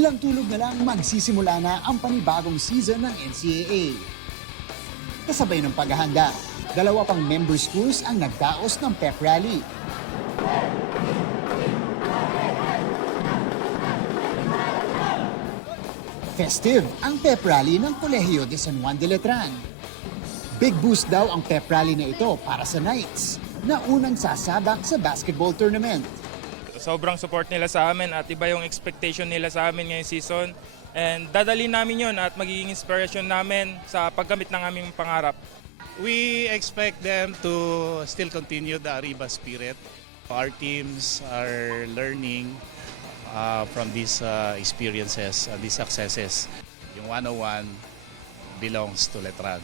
Ilang tulog na lang magsisimula na ang panibagong season ng NCAA. Kasabay ng paghahanda, 2 pang member schools ang nagdaos ng pep rally. Festive ang pep rally ng Kolehiyo de San Juan de Letran. Big boost daw ang pep rally na ito para sa Knights na unang sasabak sa basketball tournament. Sobrang support nila sa amin at iba yung expectation nila sa amin ngayong season. And dadali namin yun at magiging inspiration namin sa paggamit ng aming pangarap. We expect them to still continue the Arriba spirit. Our teams are learning from these experiences, these successes. Yung 101 belongs to Letran.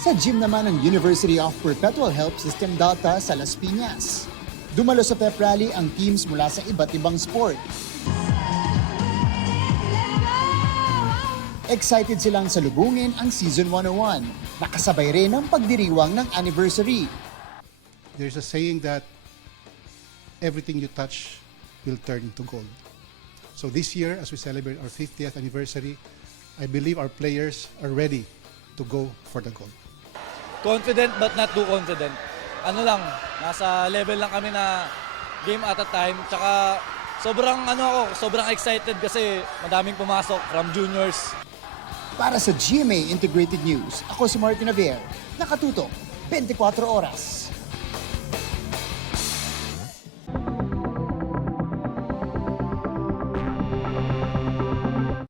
Sa gym naman ng University of Perpetual Help System Delta sa Las Piñas. Dumalo sa pep rally ang teams mula sa iba't ibang sport. Excited silang salubungin ang Season 101. Nakasabay rin ang pagdiriwang ng anniversary. There's a saying that everything you touch will turn into gold. So this year, as we celebrate our 50th anniversary, I believe our players are ready to go for the gold. Confident but not too confident. Ano lang, nasa level lang kami na game at a time. Tsaka sobrang excited kasi madaming pumasok from juniors. Para sa GMA Integrated News, ako si Martin Javier, nakatutok 24 oras.